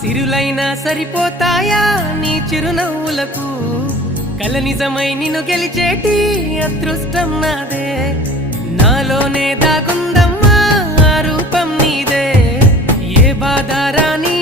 సిరులైనా సరిపోతాయా నీ చిరునవ్వులకు కల నిజమై నిన్ను గెలిచేటి అదృష్టం నాదే నాలోనే దాగుందమ్మా ఆ రూపం నీదే ఏ బాధ రాని